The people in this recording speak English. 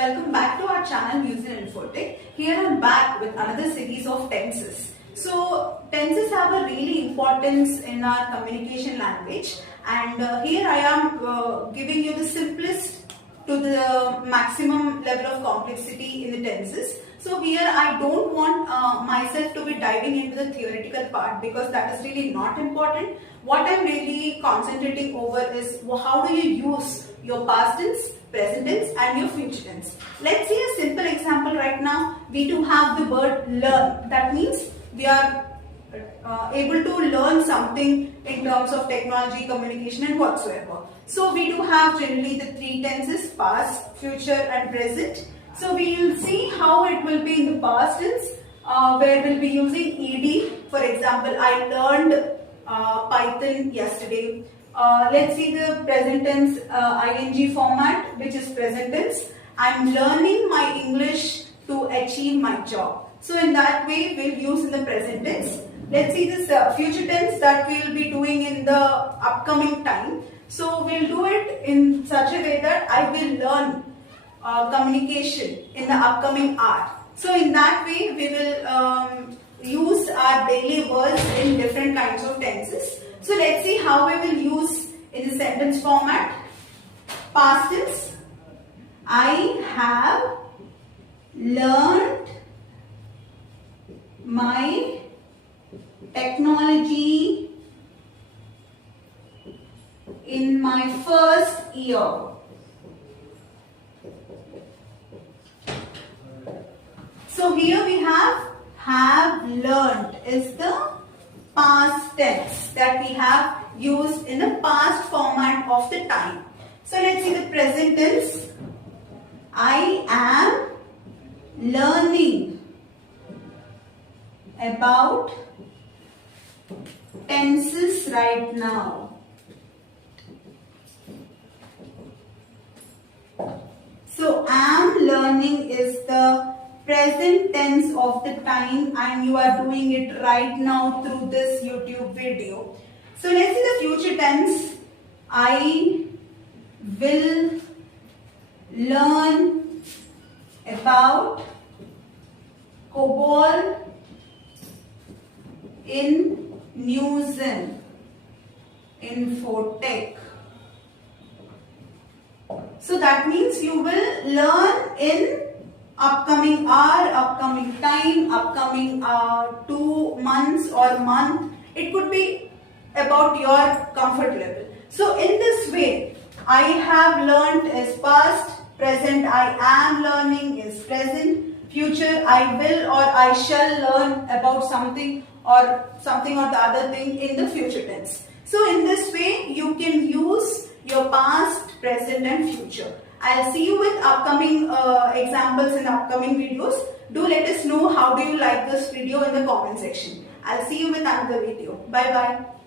welcome back to our channel using Infotech. Here I'm back with another series of tenses. So tenses have a really importance in our communication language, and here I am giving you the simplest to the maximum level of complexity in the tenses. So here I don't want myself to be diving into the theoretical part because that is really not important. What I'm really concentrating over is how do you use your past tense, present tense and your future tense. Let's see a simple example right now. We do have the word learn. That means we are able to learn something in terms of technology, communication and whatsoever. So we do have generally the three tenses: past, future and present. So we will see how it will be in the past tense where we'll be using ed. For example, I learned Python yesterday. Let's see the present tense ing format, which is present tense. I'm learning my English to achieve my job. So in that way we'll use in the present tense. Let's see this future tense that we'll be doing in the upcoming time. So we'll do it in such a way that I will learn communication in the upcoming hour. So in that way we will use our daily words in different kinds of tenses. So let's see how we will use in the sentence format. Past tense: I have learned my technology in my first year. So here we have learned is the past tense that we have used in the past format of the time. So let's see the present tense. I am learning about tenses right now. So am learning is the present tense of the time and you are doing it right now through this YouTube video. So let's see the future tense. I will learn about COBOL in Newzen Infotech. So that means you will learn in upcoming hour, upcoming time, upcoming 2 months or month. It could be about your comfort level. So in this way, I have learned is past, present I am learning is present, future I will or I shall learn about something or the other thing in the future tense. So in this way, you can use your past, present and future. I'll see you with upcoming examples in upcoming videos. Do let us know how do you like this video in the comment section. I'll see you with another video. Bye bye.